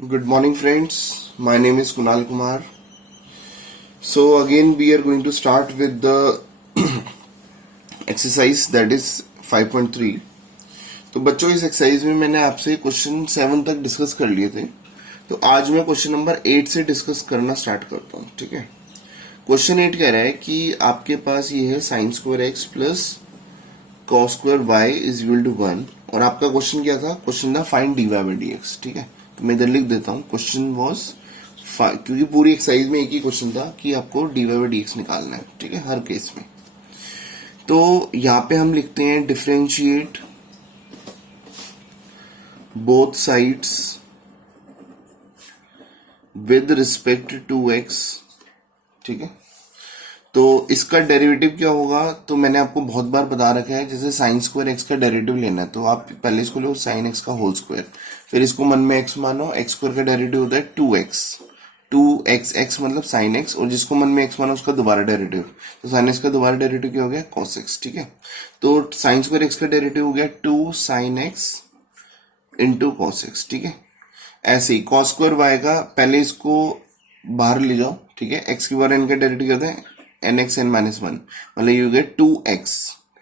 Good morning, friends. My name is Kunal Kumar. So, again, we are going to start with the exercise that is 5.3. तो बच्चों इस exercise में मैंने आपसे question 7 तक discuss कर लिए थे. तो आज मैं क्वेश्चन नंबर 8 से डिस्कस करना स्टार्ट करता हूँ. ठीक है. क्वेश्चन 8 कह रहा है कि आपके पास ये है sine square x plus cos square y is equal to 1. और आपका क्वेश्चन क्या था? क्वेश्चन था find d y by d x. ठीक है. तो मैं इधर लिख देता हूँ. क्वेश्चन वॉज, क्योंकि पूरी एक्सरसाइज में एक ही क्वेश्चन था कि आपको d y by d x निकालना है. ठीक है, हर केस में. तो यहाँ पे हम लिखते हैं differentiate both sides with respect to x. ठीक है. तो इसका डेरिवेटिव क्या होगा? तो मैंने आपको बहुत बार बता रखा है, जैसे साइन स्क्वायर एक्स का डेरिवेटिव लेना है तो आप पहले इसको लो साइन एक्स का होल स्क्वायर, फिर इसको मन में एक्स मानो. एक्स स्क्वायर का डेरिवेटिव होता है 2x. 2x, एक्स मतलब साइन एक्स, और जिसको मन में एक्स मानो उसका दोबारा डेरिवेटिव. तो साइन एक्स का दोबारा डेरिवेटिव क्या हो गया? Cos x. ठीक है. तो साइन स्क्वायर एक्स का डेरिवेटिव हो गया 2 sine x into cos x. ठीक है. ऐसे ही कॉस स्क्वायर वाई का पहले इसको बाहर ले जाओ. ठीक है. एक्स के बार एन का डेरिवेटिव करते हैं एन एक्स एन माइनस 1, मतलब ये हो गया 2x.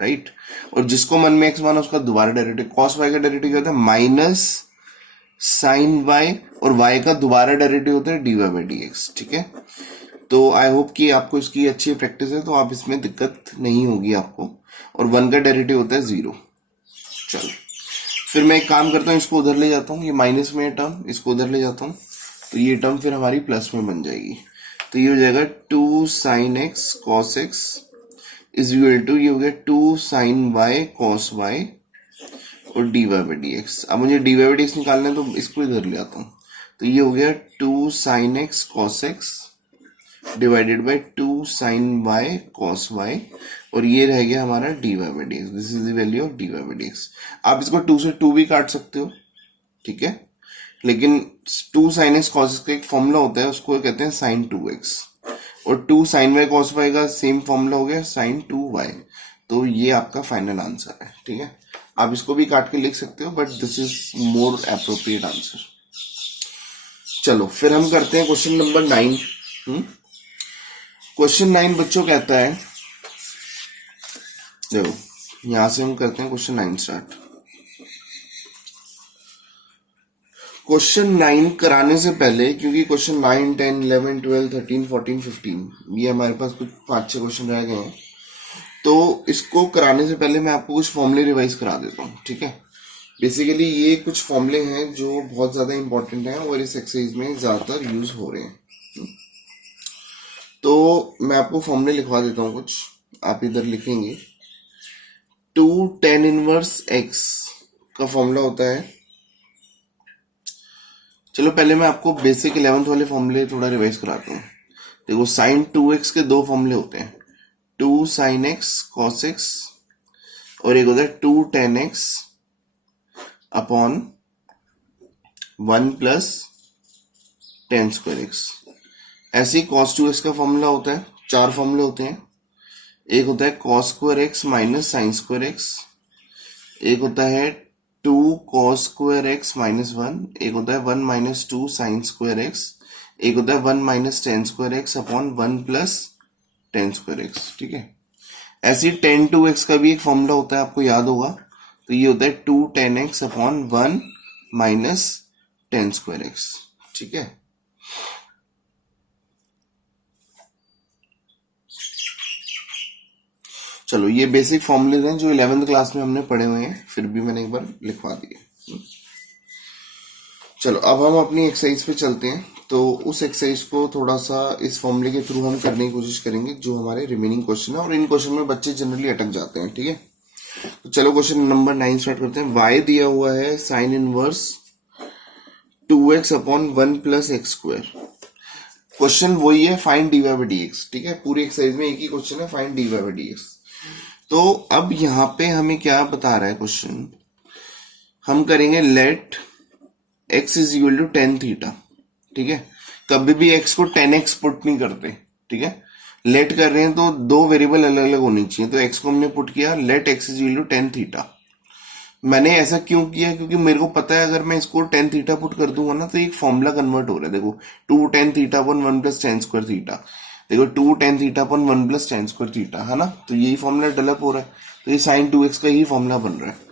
राइट. और जिसको मन में एक्स माना उसका दोबारा डेरिवेटिव. कॉस वाई का डेरिवेटिव क्या होता है? माइनस साइन वाई, और वाई का दोबारा डेरिवेटिव होता है d y by d x. ठीक है. तो आई होप कि आपको इसकी अच्छी प्रैक्टिस है, तो आप इसमें दिक्कत नहीं होगी आपको. और 1 का डेरिवेटिव होता है 0. चलो फिर मैं एक काम करता हूँ, इसको उधर ले जाता हूँ. ये माइनस में टर्म, इसको उधर ले जाता हूँ, तो ये टर्म फिर हमारी प्लस में बन जाएगी. तो ये हो जाएगा 2 sine x cos x is equal to, ये हो गया 2 साइन वाई कॉस वाई और d y by d x. अब मुझे d y by d x निकालना है, तो इसको इधर ले आता हूँ. तो ये हो गया 2 sine x cos x divided by 2 sine y cos y, और ये रह गया हमारा d y by d x. This is the value of d y by d x. आप इसको 2 से 2 भी काट सकते हो. ठीक है. लेकिन 2 साइन एक्स कॉस का एक फॉर्मूला होता है, उसको कहते हैं साइन 2x. और 2 साइन वाई कॉस वाई का सेम फॉर्मूला हो गया साइन 2y. तो ये आपका फाइनल आंसर है. ठीक है. आप इसको भी काट के लिख सकते हो, but this is more appropriate answer. चलो फिर हम करते हैं क्वेश्चन नंबर 9. क्वेश्चन 9 बच्चों कहता है, देखो यहां से हम करते हैं क्वेश्चन 9 स्टार्ट. क्वेश्चन 9 कराने से पहले, क्योंकि क्वेश्चन 9, 10, 11, 12, 13, 14, 15 ये हमारे पास कुछ 5-6 क्वेश्चन रह गए हैं, तो इसको कराने से पहले मैं आपको कुछ फॉर्मूले रिवाइज करा देता हूँ. ठीक है. बेसिकली ये कुछ फॉर्मूले हैं जो बहुत ज़्यादा इंपॉर्टेंट हैं और इस एक्सरसाइज में ज़्यादातर यूज हो रहे हैं. तो मैं आपको फॉर्मूले लिखवा देता हूँ कुछ, आप इधर लिखेंगे. 2 tan इनवर्स x का फॉर्मूला होता है, चलो पहले मैं आपको बेसिक 11th वाले फॉर्मूले थोड़ा रिवाइज कराता हूँ. देखो साइन 2x के दो फॉर्मूले होते हैं, 2 साइन एक्स कॉस एक्स, और एक होता है 2 tan x upon 1 plus tan square x. ऐसे ही कॉस 2x का फॉर्मूला होता है. 4 फॉर्मूले होते हैं. एक होता है cos square x minus sign square x, एक होता है 2 cos स्क्वायर एक्स माइनस 1, एक होता है 1 माइनस 2 साइन स्क्वायर एक्स, एक होता है 1 minus tan square x upon 1 plus tan square x. ठीक है. ऐसे ही tan 2x का भी एक फॉर्मूला होता है, आपको याद होगा. तो ये होता है 2 tan x upon 1 minus tan square x. ठीक है. चलो ये बेसिक फॉर्मूले हैं जो 11th क्लास में हमने पढ़े हुए हैं, फिर भी मैंने एक बार लिखवा दिए. चलो अब हम अपनी एक्सरसाइज पे चलते हैं. तो उस एक्सरसाइज को थोड़ा सा इस फॉर्मूले के थ्रू हम करने की कोशिश करेंगे जो हमारे रिमेनिंग क्वेश्चन है, और इन क्वेश्चन में बच्चे जनरली अटक जाते हैं. ठीक है. तो चलो क्वेश्चन नंबर 9 स्टार्ट करते हैं. y दिया हुआ है sine inverse 2x upon 1 plus x square. Question वही है, find d y by d x. ठीक है. पूरी एक्सरसाइज में एक ही क्वेश्चन है, find d y by d x. तो अब यहां पे हमें क्या बता रहा है क्वेश्चन, हम करेंगे let x is equal to tan theta. ठीक है. कभी भी x को 10x पुट नहीं करते. ठीक है. लेट कर रहे हैं तो दो वेरिएबल अलग अलग होनी चाहिए. तो x को हमने पुट किया let x is equal to tan theta. मैंने ऐसा क्यों किया, क्योंकि मेरे को पता है अगर मैं इसको टेन थीटा पुट कर दूंगा ना तो एक फॉर्मूला कन्वर्ट हो रहा है। देखो two tan theta upon one plus tan square theta, देखो two tan theta upon one plus tan square theta है ना, तो यही फॉर्मूला डेवलप हो रहा है, तो ये साइन टू एक्स का ही फॉर्मूला बन रहा है।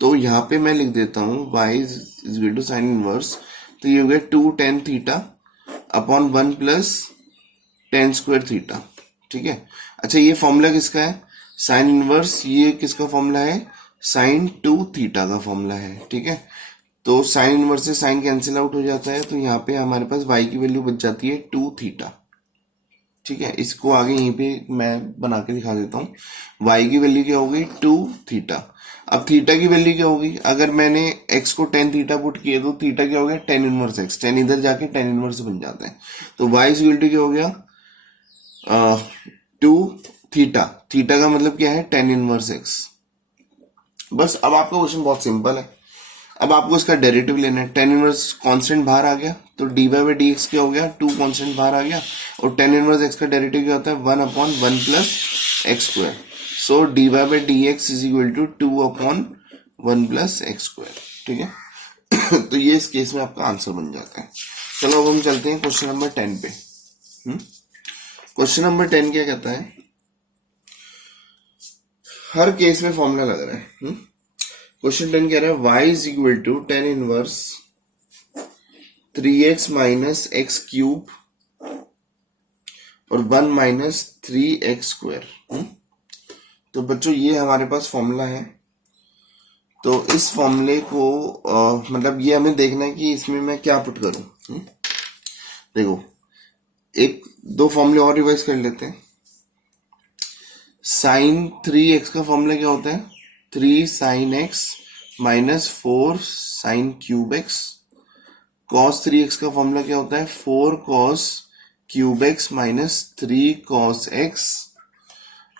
तो यहाँ पे मैं लिख देता हूँ y is equal to sine inverse, तो ये हो गया two tan theta upon one plus tan square theta. ठीक है, अच्छा ये फॉर्मूला किसका है, साइन इनवर्स, ये किसका फॉर्मूला है, साइन टू थीटा का फॉर्मूला है। ठीक है, तो साइन इनवर्स से साइन कैंसिल आउट हो जाता है, तो यहाँ पे हमारे पास y की वैल्यू बच जाती है टू थीटा। ठीक है, इसको आगे यहीं पे मैं बना के दिखा देता हूँ। y की वैल्यू क्या होगी, टू थीटा। अब थीटा की वैल्यू क्या होगी, अगर मैंने x को टेन थीटा पुट किए तो थीटा क्या हो गया, टेन इनवर्स x, टेन इधर जाके टेन इनवर्स बन जाते हैं, तो y इज इक्वल टू क्या हो गया, टू थीटा, थीटा का मतलब क्या है, टेन इनवर्स x। बस अब आपका क्वेश्चन बहुत सिंपल है, अब आपको इसका डेरिवेटिव लेना है। टेन इनवर्स कांस्टेंट बाहर आ गया तो d y by d x क्या हो गया, टू कांस्टेंट बाहर आ गया, और टेन इनवर्स एक्स का डेरिवेटिव क्या होता है, one upon one plus x square. So d y by d x is equal to two upon one plus x square. ठीक है तो ये इस केस में आपका आंसर बन जाता है। चलो अब हम चलते हैं क्वेश्चन नंबर 10 पे। क्वेश्चन नंबर 10 क्या कहता है, हर केस में फॉर्मूला लग रहा है। क्वेश्चन 10 कह रहा है y is equal to tan inverse three x minus x cube और one minus three x square. तो बच्चों ये हमारे पास फॉर्मूला है, तो इस फॉर्मूले को मतलब ये हमें देखना है कि इसमें मैं क्या पुट करूं। देखो एक दो फॉर्मूले और रिवाइज कर लेते हैं। साइन थ्री एक्स का फॉर्मूला क्या होता है, three sine x minus four sine cube x. Cos three x का फॉर्मूला क्या होता है, four cos cube x minus three cos x.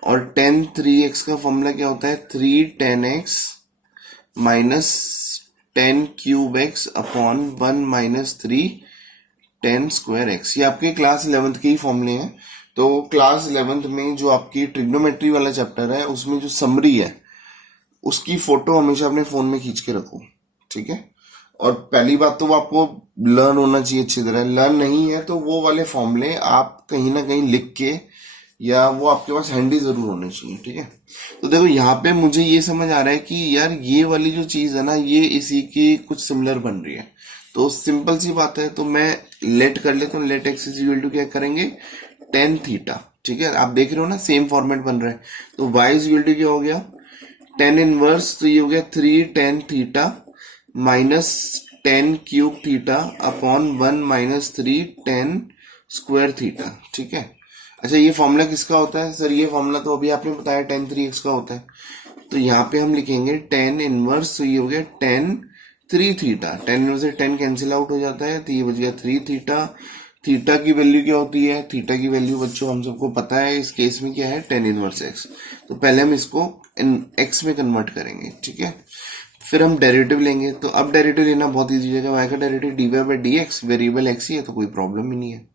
और टेन थ्री एक्स का फॉर्मूला क्या होता है, three ten x minus ten cube x upon one minus three ten square x. ये आपके क्लास 11th के ही फॉर्मूले हैं। तो क्लास 11th में जो आपकी ट्रिग्नोमेट्री वाला चैप्टर है उसमें जो समरी है उसकी फोटो हमेशा अपने फोन में खींच के रखो। ठीक है, और पहली बात तो वो आपको लर्न होना चाहिए अच्छी तरह, लर्न नहीं है तो वो वाले फॉर्मूले आप कहीं ना कहीं लिख के या वो आपके पास हैंडी जरूर होने चाहिए। ठीक है, तो देखो यहाँ पे मुझे ये समझ आ रहा है कि यार ये वाली जो चीज है ना ये इसी की कुछ सिमिलर बन रही है, तो सिंपल सी बात है, तो मैं लेट कर लेता हूँ। Let x is equal to क्या करेंगे, टेन थीटा। ठीक है, आप देख रहे हो ना सेम फॉर्मेट बन रहा है, तो वाई इज इक्वल टू क्या हो गया, टेन इनवर्स, तो ये हो गया three tan theta minus ten cube theta upon one minus three ten square theta. ठीक है, अच्छा ये फॉर्मूला किसका होता है सर, ये फॉर्मूला तो अभी आपने बताया टेन थ्री एक्स का होता है, तो यहाँ पे हम लिखेंगे टेन इनवर्स, तो ये हो गया ten three theta, tan inverse से टेन कैंसिल आउट हो जाता है, तो ये बच गया थ्री थीटा। थीटा की वैल्यू क्या होती है, थीटा की वैल्यू बच्चों हम सबको पता है, इस केस में क्या है, टेन इनवर्स एक्स। तो पहले हम इसको एक्स में कन्वर्ट करेंगे। ठीक है, फिर हम डेरिवेटिव लेंगे, तो अब डेरिवेटिव लेना बहुत ईजी है, वाई का derivative d y by d x, variable x ही है तो कोई प्रॉब्लम ही नहीं है।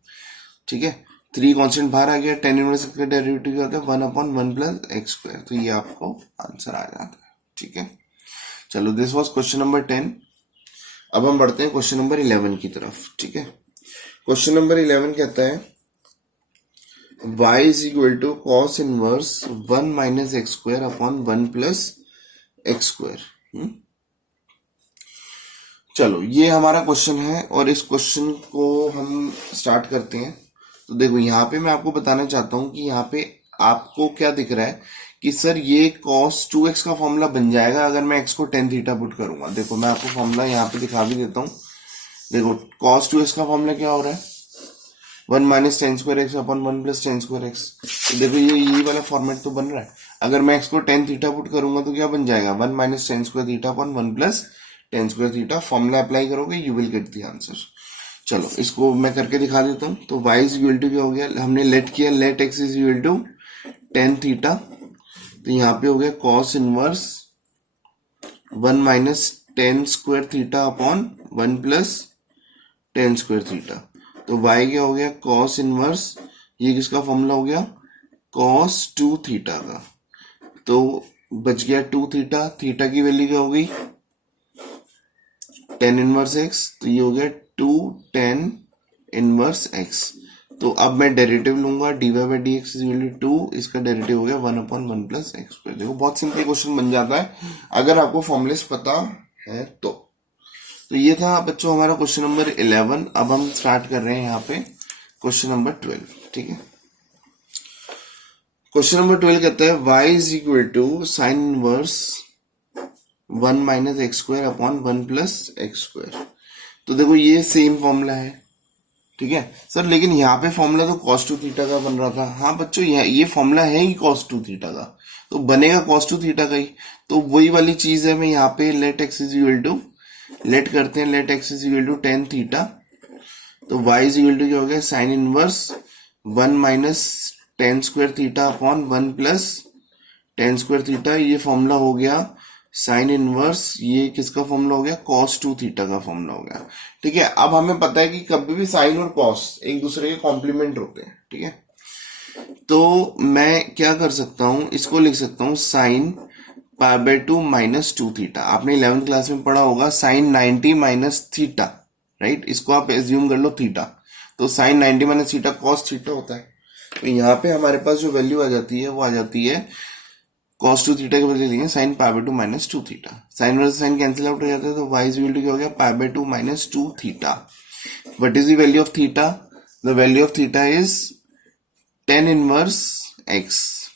ठीक है, थ्री कांस्टेंट बाहर आ गया, टेन इनवर्स का डेरिवेटिव क्या होता है, one upon one plus x square, तो ये आपको आंसर आ जाता है। ठीक है, चलो दिस वाज क्वेश्चन नंबर 10। अब हम बढ़ते हैं क्वेश्चन नंबर 11 की तरफ। ठीक है, क्वेश्चन नंबर 11 कहता है y is equal to cos inverse one minus x square upon one plus x square. चलो ये हमारा क्वेश्चन है और इस क्वेश्चन को हम स्टार्ट करते हैं। तो देखो यहाँ पे मैं आपको बताना चाहता हूँ कि यहाँ पे आपको क्या दिख रहा है कि सर ये cos 2x का फॉर्मूला बन जाएगा अगर मैं x को टेन थीटा पुट करूंगा। देखो मैं आपको फॉर्मूला यहाँ पे दिखा भी देता हूँ। देखो cos 2x का फॉर्मूला क्या हो रहा है, one minus tan square x upon one plus tan square x. तो देखो ये यही वाला फॉर्मेट तो बन रहा है। अगर मैं x को टेन थीटा पुट करूंगा तो क्या बन जाएगा, one minus tan square theta upon one plus tan square theta. Formula apply करोगे you will get the answer. चलो इसको मैं करके दिखा देता हूँ। तो y इज इक्वल टू क्या हो गया, हमने लेट किया, let x is equal to tan theta, तो यहाँ पे हो गया cos inverse one minus tan square theta upon one plus tan square theta. तो y क्या हो गया, कॉस इनवर्स, ये किसका फॉर्मूला हो गया, कॉस टू थीटा का, तो बच गया टू थीटा। थीटा की वैल्यू क्या हो गई, टेन इनवर्स एक्स, तो ये हो गया 2 टेन इनवर्स एक्स। तो अब मैं डेरिवेटिव लूंगा, dy by d x is two, इसका डेरिवेटिव हो गया 1/1 + x²। देखो बहुत सिंपल क्वेश्चन बन जाता है अगर आपको फॉर्मूलेस पता है तो ये था बच्चों हमारा क्वेश्चन नंबर 11। अब हम स्टार्ट कर रहे हैं यहाँ पे क्वेश्चन नंबर 12। ठीक है, क्वेश्चन नंबर 12 कहता है y is equal to sine inverse 1-x² / 1 + x²। तो देखो ये सेम फॉर्मूला है, ठीक है सर, लेकिन यहाँ पे फॉर्मूला तो cos 2 थीटा का बन रहा था। हाँ बच्चों, ये फॉर्मूला है ही cos 2 थीटा का, तो बनेगा cos 2 थीटा का ही। तो वही वाली चीज है, मैं यहाँ पे let x is equal to, let करते हैं, let x is equal to tan theta, तो y इज इक्वल टू क्या हो गया, sine inverse 1 - tan² theta / 1 + tan² theta. ये फॉर्मूला हो गया साइन इनवर्स, ये किसका फॉर्मूला हो गया, cos 2 थीटा का फॉर्मूला हो गया। ठीक है, अब हमें पता है कि कभी भी साइन और cos एक दूसरे के कॉम्प्लीमेंट होते हैं। ठीक है, तो मैं क्या कर सकता हूं, इसको लिख सकता हूं साइन π/2 - 2 थीटा। आपने 11th क्लास में पढ़ा होगा साइन 90 - थीटा, राइट, इसको आप एज्यूम कर लो थीटा, तो साइन 90 - थीटा cos थीटा होता है। तो यहाँ पे हमारे पास जो वैल्यू आ जाती है वो आ जाती है cos 2 थीटा के बदले लिखेंगे sine π/2 - 2 theta. Sine versus sine cancel out हो जाता है, तो y इज इक्वल टू क्या हो गया, π/2 - 2 theta. What is the value of theta, the value of theta is tan inverse x,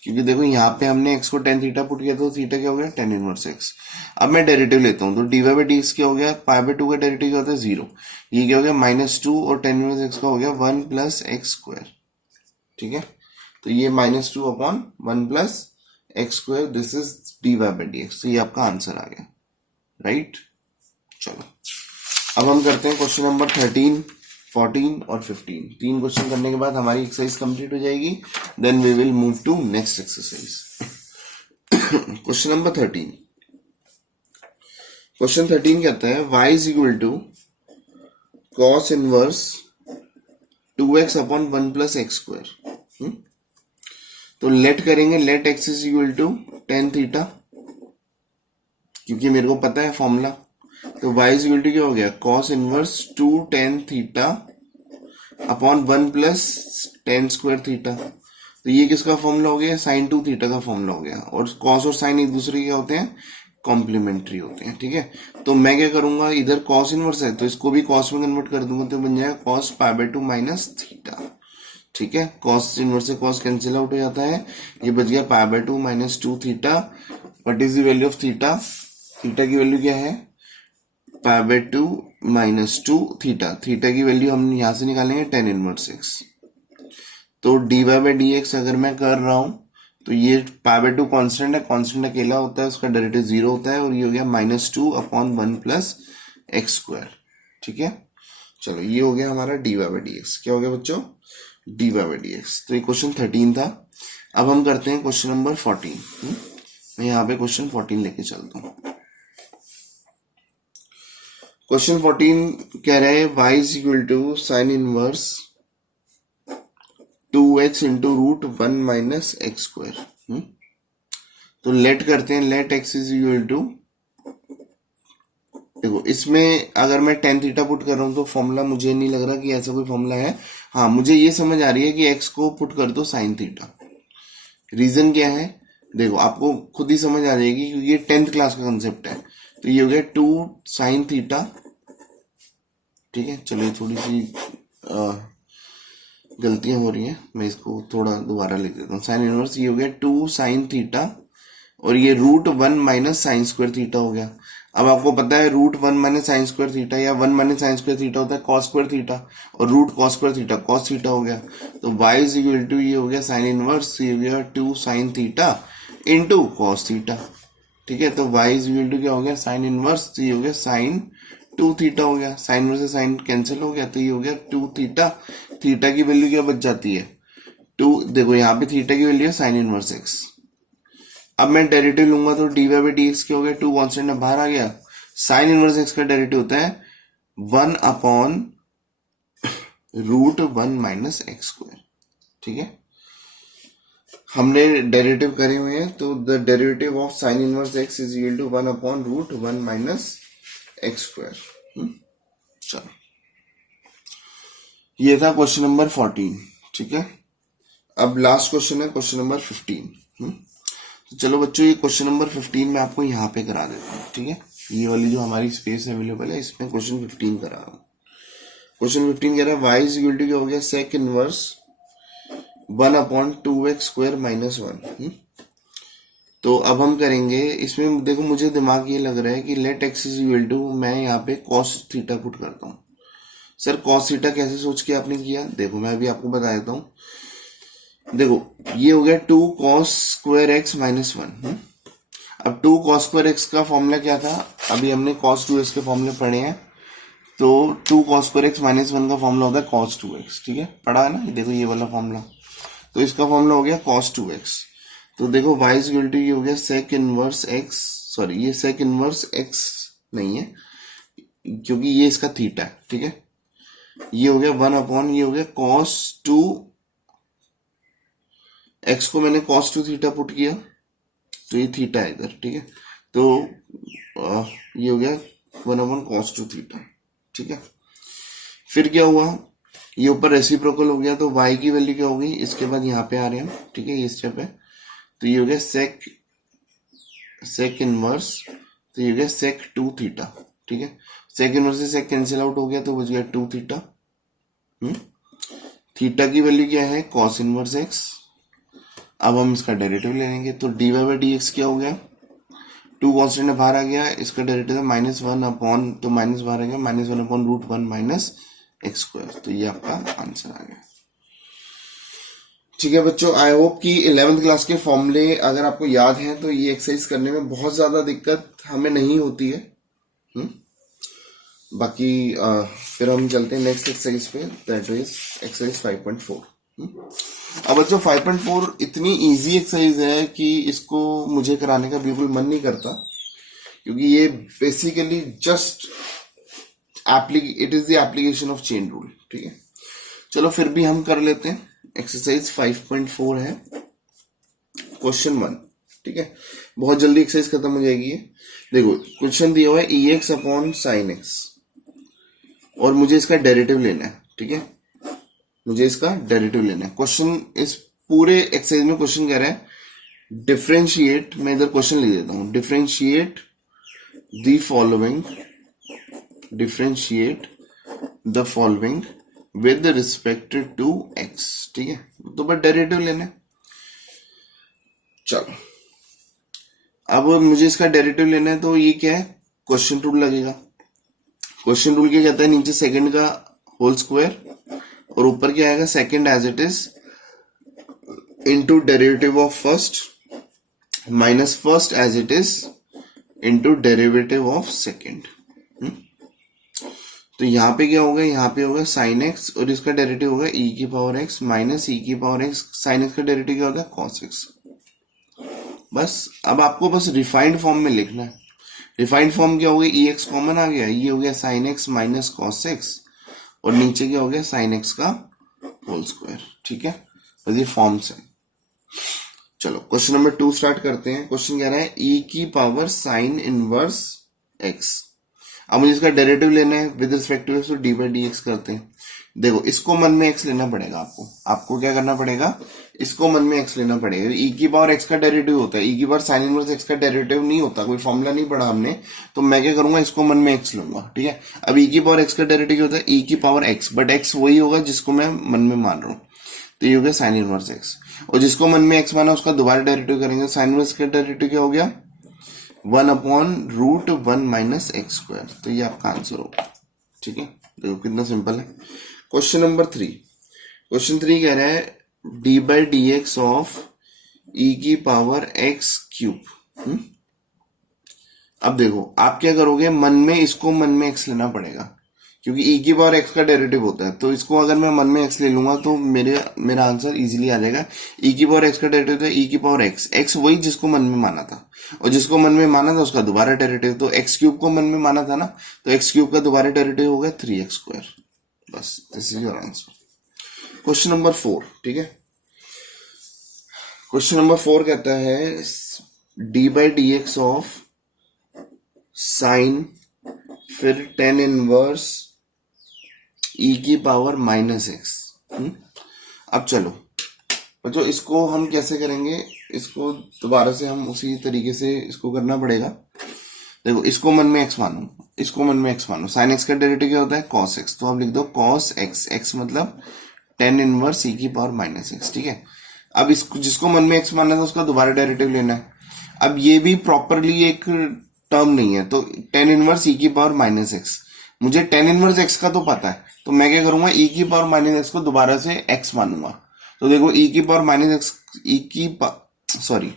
क्योंकि देखो यहाँ पे हमने x को टेन थीटा पुट किया तो थीटा क्या हो गया, टेन इनवर्स x। अब मैं डेरिवेटिव लेता हूँ, तो dy बाई डी एक्स क्या हो गया, π/2 का डेरिवेटिव क्या होता है, 0। ये क्या हो गया, -2, और टेन इनवर्स x का हो गया 1 + x²। ठीक है, तो ये -2/1 + x², this is dy by d x. तो ये आपका आंसर आ गया, राइट। चलो अब हम करते हैं क्वेश्चन नंबर 13, 14 और 15। 3 क्वेश्चन करने के बाद हमारी एक्सरसाइज कंप्लीट हो जाएगी, then we will move to next exercise. Question number 13, question 13 कहता है y is equal to cos inverse 2x/1 + x²। तो लेट करेंगे, let x is equal to tan theta, क्योंकि मेरे को पता है फॉर्मूला। तो y इज इक्वल टू क्या हो गया, cos inverse 2 tan theta upon 1 + tan² theta. तो ये किसका फॉर्मूला हो गया, sin 2 थीटा का फॉर्मूला हो गया। और cos और sin एक दूसरे के होते हैं, कॉम्प्लीमेंट्री होते हैं। ठीक है, तो मैं क्या करूंगा, इधर cos इनवर्स है तो इसको भी cos में कन्वर्ट कर दूंगा, तो बन जाएगा cos π/2 - थीटा। ठीक है, cos इनवर्स से cos कैंसिल आउट हो जाता है, ये बच गया π/2 - 2 theta. What is the value of theta, theta की वैल्यू क्या है, π/2 - 2 थीटा। थीटा की वैल्यू हम यहां से निकालेंगे टेन इनवर्स x। तो dy बाई डी एक्स अगर मैं कर रहा हूं तो ये π/2 कांस्टेंट है, कांस्टेंट अकेला होता है, उसका डेरिवेटिव 0 होता है, और ये हो गया -2/1 + x²। ठीक है, चलो ये हो गया हमारा dy बाई डी एक्स। क्या हो गया बच्चों, dy बाई डी एक्स। तो ये क्वेश्चन 13 था। अब हम करते हैं क्वेश्चन नंबर 14। मैं यहाँ पे क्वेश्चन 14 लेके चलता हूँ। क्वेश्चन 14 कह रहे हैं y is equal to sine inverse 2x into √1 - x²। तो लेट करते हैं, let x is equal to, देखो इसमें अगर मैं टेन थीटा पुट कर रहा हूं तो फॉर्मूला मुझे नहीं लग रहा कि ऐसा कोई फॉर्मूला है। हाँ, मुझे ये समझ आ रही है कि x को पुट कर दो साइन थीटा। रीजन क्या है, देखो आपको खुद ही समझ आ जाएगी, क्योंकि ये 10th क्लास का कंसेप्ट है। तो ये हो गया 2 साइन थीटा। ठीक है, चलिए थोड़ी सी गलतियां हो रही हैं, मैं इसको थोड़ा दोबारा लिख देता हूँ। साइन इनवर्स ये हो गया 2 साइन थीटा, और ये √1 - sin² थीटा हो गया। अब आपको पता है √1 - sin² थीटा या 1 - sin² थीटा होता है cos² थीटा, और √cos² थीटा cos थीटा हो गया। तो y इज इक्वल टू, ये हो गया साइन इनवर्स, ये हो गया 2 sine theta into cos theta. ठीक है, तो y इज इक्वल टू क्या हो गया, साइन इनवर्स, ये हो गया साइन 2 थीटा हो गया, साइन में से साइन कैंसिल हो गया, तो ये हो गया 2 थीटा। थीटा की वैल्यू क्या बच जाती है, 2। देखो यहाँ पे थीटा की वैल्यू है साइन इनवर्स x। अब मैं डेरिवेटिव लूंगा तो dy बाई डी एक्स क्या हो गया, 2 कांस्टेंट बाहर आ गया। साइन इनवर्स x का डेरिवेटिव होता है 1/√1 - x²। ठीक है, हमने डेरिवेटिव करे हुए हैं, तो the derivative of sine inverse x is equal to 1/√1 - x²। चलो, ये था क्वेश्चन नंबर 14। ठीक है, अब लास्ट क्वेश्चन है क्वेश्चन नंबर 15। तो चलो बच्चों, ये क्वेश्चन नंबर 15 मैं आपको यहाँ पे करा देता हूँ। ठीक है, ये वाली जो हमारी स्पेस अवेलेबल है इसमें क्वेश्चन 15 करा रहा हूँ। क्वेश्चन 15 कह रहा है वाई इज इक्वल टू क्या हो गया, सेक इनवर्स 1/2x² - 1। तो अब हम करेंगे इसमें, देखो मुझे दिमाग ये लग रहा है कि let x is equal to, मैं यहाँ पे कॉस थीटा पुट करता हूँ। सर कॉस थीटा कैसे सोच के आपने किया, देखो मैं अभी आपको बता देता हूँ। देखो ये हो गया 2 cos² x - 1। अब 2 cos² x का फॉर्मूला क्या था, अभी हमने cos 2x के फॉर्मूले पढ़े हैं। तो 2 cos² x - 1 का फॉर्मूला होता है cos 2x। ठीक है, पढ़ा है ना, देखो ये वाला फॉर्मूला। तो इसका फॉर्मूला हो गया cos 2x। तो देखो y इज इक्वल टू ये हो गया सेक इनवर्स x, सॉरी ये सेक इनवर्स x नहीं है क्योंकि ये इसका थीटा है। ठीक है, ये हो गया 1/, ये हो गया cos 2 x को मैंने cos 2 थीटा पुट किया, तो ये थीटा है इधर। ठीक है, तो ये हो गया 1/, cos 2 थीटा। ठीक है, फिर क्या हुआ, ये ऊपर रेसिप्रोकल हो गया, तो y की वैल्यू क्या होगी, इसके बाद यहाँ पे आ रहे हैं। ठीक है, ये स्टेप है। तो ये हो गया सेक इनवर्स, तो ये हो गया सेक 2 थीटा। ठीक है, सेक इनवर्स से सेक कैंसिल आउट हो गया, तो बच गया 2 थीटा। थीटा की वैल्यू क्या है, cos इनवर्स x। अब हम इसका डेरिवेटिव ले लेंगे, तो dy/dx क्या हो गया, 2 कॉन्स्टेंट बाहर आ गया, इसका डेरिवेटिव है -1/, तो माइनस बाहर आ गया, -1/√1 - x²। तो ये आपका आंसर आ गया। ठीक है बच्चों, आई होप कि 11th क्लास के फॉर्मूले अगर आपको याद हैं तो ये एक्सरसाइज करने में बहुत ज्यादा दिक्कत हमें नहीं होती है। बाकी फिर हम चलते हैं नेक्स्ट एक्सरसाइज पे, दैट इज एक्सरसाइज 5.4। अब बच्चों 5.4 इतनी इजी एक्सरसाइज है कि इसको मुझे कराने का बिल्कुल मन नहीं करता, क्योंकि ये basically just it is the application of chain rule. ठीक है, चलो फिर भी हम कर लेते हैं। एक्सरसाइज 5.4 है क्वेश्चन 1। ठीक है, बहुत जल्दी एक्सरसाइज खत्म हो जाएगी। देखो क्वेश्चन दिया हुआ है ex/sin x और मुझे इसका डेरिवेटिव लेना है। ठीक है, मुझे इसका डेरिवेटिव लेना है। क्वेश्चन इस पूरे एक्सरसाइज में क्वेश्चन कह रहा है डिफरेंशिएट, मैं इधर क्वेश्चन लिख देता हूं, differentiate the following with respect to x। ठीक है, तो बस डेरिवेटिव लेना है। चलो, अब मुझे इसका डेरिवेटिव लेना है, तो ये क्या है, क्वेश्चन रूल लगेगा। क्वेश्चन रूल क्या कहता है, नीचे सेकंड का होल स्क्वायर और ऊपर क्या आएगा, second as it is into derivative of first minus first as it is into derivative of second. तो यहाँ पे क्या होगा, यहाँ पे होगा साइन एक्स और इसका डेरिवेटिव होगा e⁻x minus e⁻x, sine x का डेरिवेटिव क्या होता है cos x। बस अब आपको बस रिफाइंड फॉर्म में लिखना है। रिफाइंड फॉर्म क्या हो गया, ex कॉमन आ गया, ये हो गया sine x minus cos x और नीचे क्या हो गया साइन x का होल स्क्वायर। ठीक है, बस ये फॉर्म्स है। चलो क्वेश्चन नंबर 2 स्टार्ट करते हैं। क्वेश्चन कह रहा है e⁻sin इनवर्स x। अब मुझे इसका डेरिवेटिव लेना है विद रिस्पेक्ट टू एक्स, तो dy/dx करते हैं। देखो इसको मन में x लेना पड़ेगा, आपको क्या करना पड़ेगा, इसको मन में x लेना पड़ेगा। e⁻x का डेरिवेटिव होता है, e⁻sin इनवर्स x का डेरिवेटिव नहीं होता, कोई फॉर्मूला नहीं पढ़ा हमने, तो मैं क्या करूंगा, इसको मन में x लूंगा। ठीक है, अब e⁻x का डेरिवेटिव होता है e⁻x, बट x वही होगा जिसको मैं मन में मान रहा हूँ, तो ये हो गया साइन इनवर्स x। और जिसको मन में x माना उसका दोबारा डेरिवेटिव करेंगे, साइन इनवर्स का डेरिवेटिव क्या हो गया 1/√1 - x²। तो ये आपका आंसर होगा। ठीक है, देखो कितना सिंपल है। क्वेश्चन नंबर 3, क्वेश्चन 3 कह रहा है d/dx ऑफ e⁻x³। अब देखो आप क्या करोगे, मन में इसको मन में x लेना पड़ेगा, क्योंकि e⁻x का डेरिवेटिव होता है, तो इसको अगर मैं मन में x ले लूंगा तो मेरा आंसर इजीली आ जाएगा। e⁻x का डेरिवेटिव है e⁻x, x वही जिसको मन में माना था, और जिसको मन में माना था उसका दोबारा डेरिवेटिव, तो x³ को मन में माना था ना, तो x³ का दोबारा डेरिवेटिव होगा 3x²। बस this is your answer. Question number 4। ठीक है, क्वेश्चन नंबर 4 कहता है d/dx ऑफ साइन फिर टेन इनवर्स ई की पावर माइनस एक्स। अब चलो बच्चों, इसको हम कैसे करेंगे, इसको दोबारा से हम उसी तरीके से इसको करना पड़ेगा। देखो, इसको मन में एक्स मानो, इसको मन में एक्स मानो। साइन एक्स का डेरिवेटिव क्या होता है, कॉस एक्स। तो आप लिख दो कॉस एक्स, एक्स मतलब टेन इनवर्स ई की पावर माइनस एक्स, ठीक है। अब इसको जिसको मन में एक्स मानना था उसका दोबारा डेरिवेटिव लेना है। अब ये भी प्रॉपरली एक टर्म नहीं है, तो टेन इनवर्स ई की पावर माइनस एक्स, मुझे टेन इनवर्स एक्स का तो पता है, तो मैं क्या करूंगा, ई की पावर माइनस एक्स को दोबारा से एक्स मानूंगा। तो देखो ई की power minus x, sorry,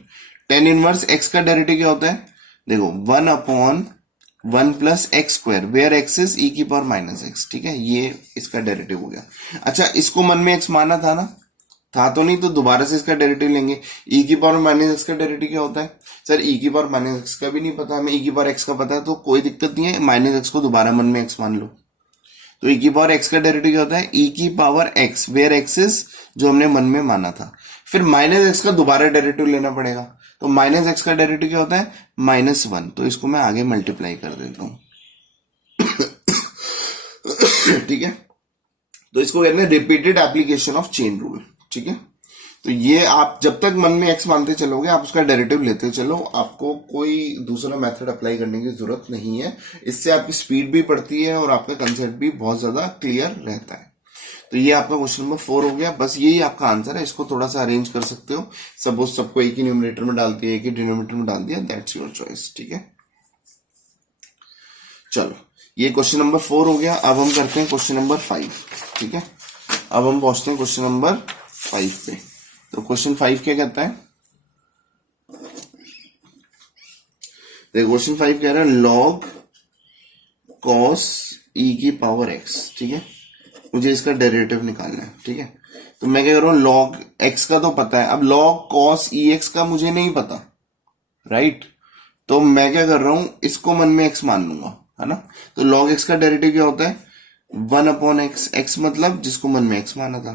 tan inverse x का डेरिवेटिव क्या होता है, देखो one upon one plus x square, where x is e की पावर माइनस एक्स, ठीक है। ये इसका डेरिवेटिव हो गया। अच्छा, इसको मन में एक्स माना था ना, था तो नहीं, तो दोबारा से इसका डेरिवेटिव लेंगे। ई की पावर माइनस एक्स का डेरिवेटिव क्या होता है, सर ई की पावर माइनस एक्स का भी नहीं पता, हमें ई की पावर एक्स का पता है, तो कोई दिक्कत नहीं है, माइनस एक्स को दोबारा मन में एक्स मान लो। तो ई की पावर एक्स का डेरिवेटिव क्या होता है, ई की power x, where x is जो हमने मन में माना था। फिर माइनस एक्स का दोबारा डेरिवेटिव लेना पड़ेगा, तो माइनस एक्स का डेरिवेटिव क्या होता है, माइनस वन। तो इसको मैं आगे मल्टीप्लाई कर देता हूं। ठीक है, तो इसको कहते हैं repeated application of chain rule, ठीक है। तो ये आप जब तक मन में एक्स मानते चलोगे, आप उसका डेरिवेटिव लेते चलो, आपको कोई दूसरा मेथड अप्लाई करने की जरूरत नहीं है। इससे आपकी स्पीड भी बढ़ती है और आपका कंसेप्ट भी बहुत ज्यादा क्लियर रहता है। तो ये आपका क्वेश्चन नंबर 4 हो गया। बस यही आपका आंसर है, इसको थोड़ा सा अरेंज कर सकते हो। सपोज सबको एक ही न्यूमरेटर में डाल दिया, एक ही डिनोमिनेटर में डाल दिया, दैट्स योर चॉइस, ठीक है। चलो, ये क्वेश्चन नंबर 4 हो गया। अब हम करते हैं क्वेश्चन नंबर 5, ठीक है। अब हम पहुंचते हैं क्वेश्चन नंबर 5 पे। तो क्वेश्चन 5 क्या कहता है, देखो क्वेश्चन 5 कह रहा है लॉग कॉस ई की पावर एक्स, ठीक है। मुझे इसका डेरिवेटिव निकालना है, ठीक है। तो मैं क्या कर रहा हूं, लॉग एक्स का तो पता है, अब लॉग कॉस ई एक्स का मुझे नहीं पता, राइट। तो मैं क्या कर रहा हूं, इसको मन में एक्स मान लूंगा, है ना। तो लॉग एक्स का डेरिवेटिव क्या होता है, वन अपॉन एक्स, एक्स मतलब जिसको मन में एक्स माना था।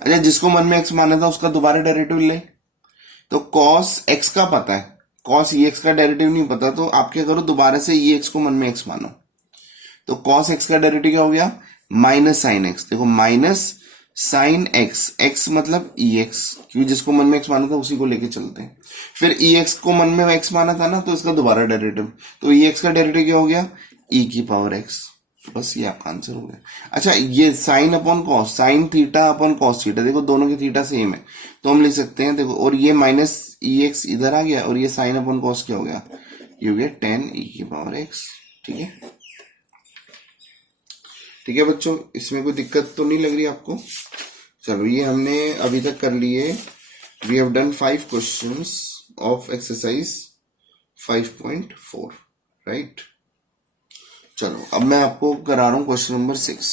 अच्छा, जिसको मन में एक्स माना था उसका दोबारा डेरिवेटिव ले, तो कॉस एक्स का पता है, कॉस ई एक्स का डेरिवेटिव नहीं पता, तो आप क्या करो, दोबारा से ई एक्स को मन में एक्स मानो। तो कॉस एक्स का डेरिवेटिव क्या हो गया, माइनस साइन एक्स। देखो माइनस साइन एक्स, एक्स मतलब ई एक्स, क्योंकि जिसको मन में एक्स माना था उसी को लेके चलते हैं। फिर ई एक्स को मन में एक्स माना था ना, तो इसका दोबारा डेरिवेटिव, तो ई एक्स का डेरिवेटिव क्या हो गया, ई की पावर एक्स। बस ये आपका आंसर हो गया। अच्छा, ये sine upon cos, sine theta upon cos theta, देखो दोनों की थीटा सेम है, तो हम लिख सकते हैं, देखो, और ये माइनस ई एक्स इधर आ गया, और ये साइन अपॉन कॉस क्या हो गया, ये हो गया टेन ई की पावर एक्स, ठीक है। ठीक है बच्चों, इसमें कोई दिक्कत तो नहीं लग रही आपको। चलो, ये हमने अभी तक कर लिए, we have done 5 questions of exercise 5.4, right. चलो, अब मैं आपको करा रहा हूं क्वेश्चन नंबर 6।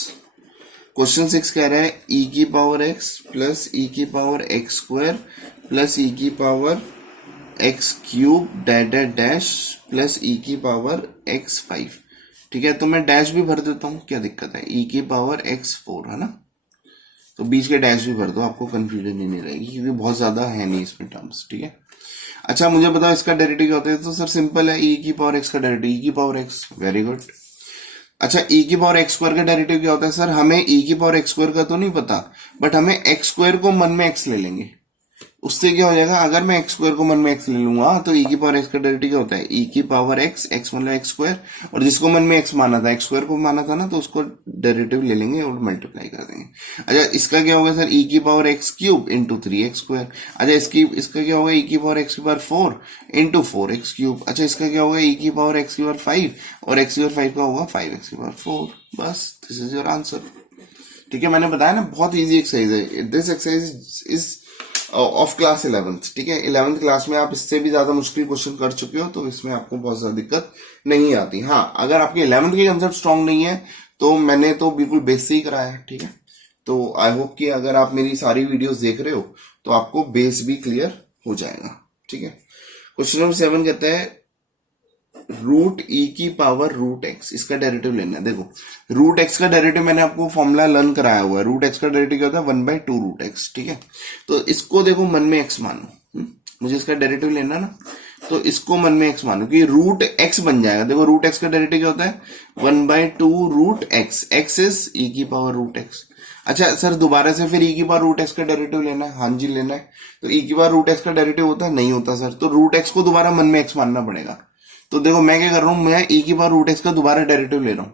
क्वेश्चन 6 कह रहा है ई की पावर एक्स प्लस ई की power x square plus e की power x cube dash dash plus e की पावर एक्स 5, ठीक है। तो मैं डैश भी भर देता हूं, क्या दिक्कत है, ई की पावर एक्स 4, है ना। तो बीच के डैश भी भर दो, आपको कंफ्यूजन ही नहीं रहेगी, क्योंकि बहुत ज्यादा है नहीं इसमें टर्म्स, ठीक है। अच्छा, मुझे बताओ इसका डेरिवेटिव क्या होता है, तो सर सिंपल है, ई की पावर एक्स का डेरिवेटिव ई की पावर एक्स, वेरी गुड। अच्छा, ई की पावर एक्स स्क्वायर का डेरिवेटिव क्या होता है, सर हमें ई की पावर एक्स स्क्वायर का तो नहीं पता, बट हमें एक्स स्क्वायर को मन में एक्स ले लेंगे, उससे क्या हो जाएगा, अगर मैं एक्स स्क्वायर को मन में एक्स ले लूंगा, तो ई की पावर एक्स का डेरिवेटिव क्या होता है, ई की पावर एक्स, एक्स मतलब एक्स स्क्वायर, और जिसको मन में एक्स माना था, एक्स स्क्वायर को माना था ना, तो उसको डेरिवेटिव ले लेंगे और मल्टीप्लाई कर देंगे। अच्छा, इसका क्या होगा सर, ई की power x cube into 3x square. अच्छा, इसका क्या होगा, ई की पावर एक्स की पावर 4 इंटू 4x क्यूब। अच्छा, इसका क्या होगा, ई की पावर एक्स की पावर 5, और एक्स की पावर 5 का होगा 5x की पावर 4। बस, दिस इज योर आंसर, ठीक है। मैंने बताया ना, बहुत ईजी एक्सरसाइज है, this exercise is of class 11th, ठीक है। 11th क्लास में आप इससे भी ज्यादा मुश्किल क्वेश्चन कर चुके हो, तो इसमें आपको बहुत ज्यादा दिक्कत नहीं आती। हाँ, अगर आपके 11th के कंसेप्ट स्ट्रांग नहीं है, तो मैंने तो बिल्कुल बेस से ही कराया है, ठीक है। तो आई होप कि अगर आप मेरी सारी वीडियोस देख रहे हो, तो आपको बेस भी क्लियर हो जाएगा, ठीक है। क्वेश्चन नंबर 7 कहता है रूट ई की पावर रूट एक्स, इसका डेरिवेटिव लेना है। देखो, रूट एक्स का डेरिवेटिव मैंने आपको फॉर्मूला लर्न कराया हुआ है, रूट एक्स का डेरिवेटिव क्या होता है, 1/2 रूट एक्स, ठीक है। तो इसको देखो मन में एक्स मानो, मुझे इसका डेरिवेटिव लेना ना, तो इसको मन में x मानो कि रूट x बन जाएगा। देखो रूट x का डेरिवेटिव क्या होता है, 1/2 root x, x is e की पावर रूट x। अच्छा सर दोबारा से फिर e की पावर रूट x का डेरिवेटिव लेना है, हाँ जी लेना है। तो e की पावर रूट x का डेरिवेटिव होता है, नहीं होता सर, तो रूट x को दोबारा मन में x मानना पड़ेगा। तो देखो मैं क्या कर रहा हूं, मैं e की पावर रूट x का दोबारा डेरिवेटिव ले रहा हूं,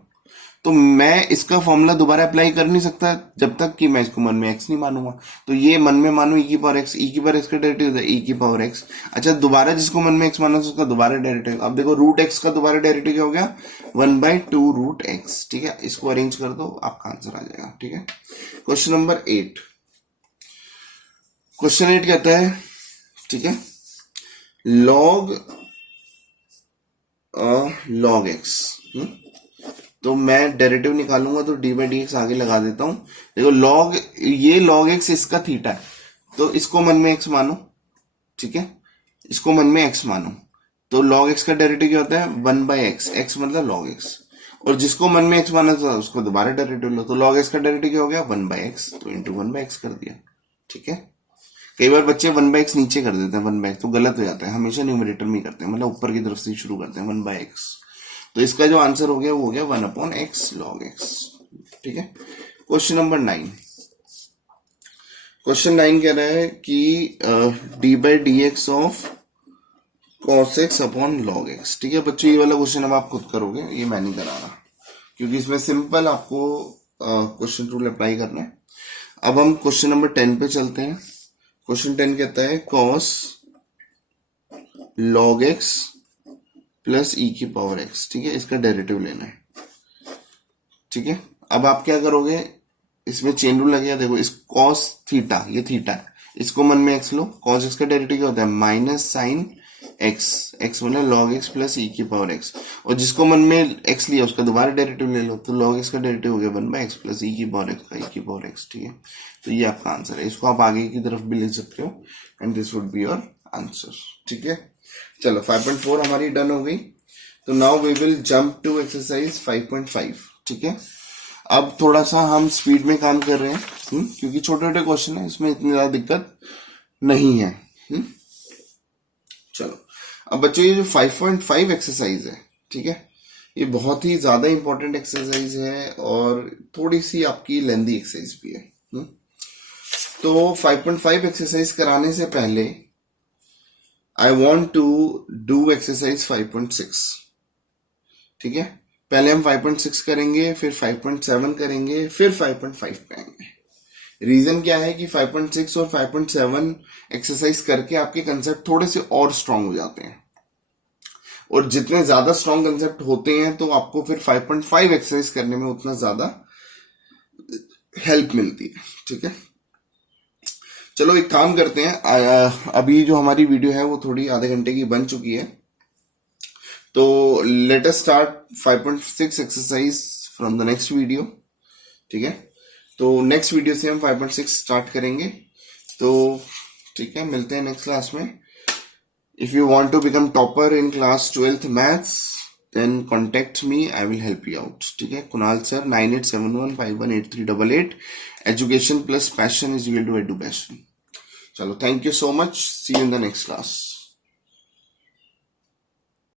तो मैं इसका फॉर्मूला दोबारा अप्लाई कर नहीं सकता जब तक कि मैं इसको मन में x नहीं मानूंगा। तो ये मन में मानो e की पावर x, e की पावर x का डेरिवेटिव होता है e की पावर x। अच्छा दोबारा जिसको मन में x मानो उसका दोबारा डेरिवेटिव, अब देखो रूट x का दोबारा डेरिवेटिव क्या हो गया, 1/2 रूट x। ठीक है, इसको अरेंज कर दो, आपका आंसर आ जाएगा। ठीक है, क्वेश्चन नंबर 8। क्वेश्चन 8 कहता है, ठीक है, log x। तो मैं डेरिवेटिव निकालूंगा तो d/dx आगे लगा देता हूं। देखो ये log x इसका थीटा है, तो इसको मन में x मानो। ठीक है, इसको मन में x मानो, तो log x का डेरिवेटिव क्या होता है, 1/x, x मतलब log x। और जिसको मन में x माना था उसको दोबारा डेरिवेटिव लो, तो log x का डेरिवेटिव क्या हो गया, 1/x, तो इंटू 1/x कर दिया। ठीक है, कई बार बच्चे 1/x नीचे कर देते हैं, 1/x तो गलत हो जाता है, हमेशा न्यूमरेटर में करते हैं, मतलब ऊपर की तरफ से शुरू करते हैं 1/x। तो इसका जो आंसर हो गया वो हो गया 1/x log x। ठीक है, क्वेश्चन नंबर 9। क्वेश्चन 9 कह रहा है कि d/dx of cos x upon log x। ठीक है बच्चों, ये वाला क्वेश्चन अब आप खुद करोगे, ये मैं नहीं करा रहा, क्योंकि इसमें सिंपल आपको क्वेश्चन रूल अप्लाई करना है। अब हम क्वेश्चन नंबर 10 पे चलते हैं। क्वेश्चन 10 कहता है cos log x plus e की पावर x। ठीक है, इसका डेरिवेटिव लेना है। ठीक है, अब आप क्या करोगे, इसमें चेन रूल लगेगा। देखो इस cos थीटा, ये थीटा है, इसको मन में x लो, cos x का डेरिवेटिव क्या होता है, माइनस साइन x, x मतलब log x प्लस e की पावर x। और जिसको मन में x लिया उसका दोबारा डेरिवेटिव ले लो, तो log x का डेरिवेटिव हो गया 1/x प्लस e की पावर x का e की पावर x। ठीक है, तो ये आपका आंसर है। इसको आप आगे की तरफ भी ले सकते हो, and this would be your answer. ठीक है, चलो 5.4 हमारी डन हो गई। तो now we will jump to exercise 5.5। ठीक है, अब थोड़ा सा हम स्पीड में काम कर रहे हैं, क्योंकि छोटे छोटे क्वेश्चन है, इसमें इतनी ज्यादा दिक्कत नहीं है। चलो अब बच्चों ये जो 5.5 एक्सरसाइज है, ठीक है, ये बहुत ही ज्यादा इंपॉर्टेंट एक्सरसाइज है और थोड़ी सी आपकी लेंदी एक्सरसाइज भी है। तो 5.5 एक्सरसाइज कराने से पहले I want to do exercise 5.6। ठीक है, पहले हम 5.6 करेंगे, फिर 5.7 करेंगे, फिर 5.5 पे आएंगे। रीजन क्या है कि 5.6 और 5.7 एक्सरसाइज करके आपके कंसेप्ट थोड़े से और स्ट्रांग हो जाते हैं, और जितने ज्यादा स्ट्रांग कंसेप्ट होते हैं तो आपको फिर 5.5 एक्सरसाइज करने में उतना ज्यादा हेल्प मिलती है। ठीक है, चलो एक काम करते हैं, अभी जो हमारी वीडियो है वो थोड़ी आधे घंटे की बन चुकी है, तो let us start 5.6 exercise from the next video. ठीक है, तो नेक्स्ट वीडियो से हम 5.6 स्टार्ट करेंगे। तो ठीक है, मिलते हैं नेक्स्ट क्लास में। If you want to become topper in class 12th maths then contact me, I will help you out. ठीक है, Kunal sir 9871518388। Education plus passion is equal to education. चलो, thank you so much, see you in the next class.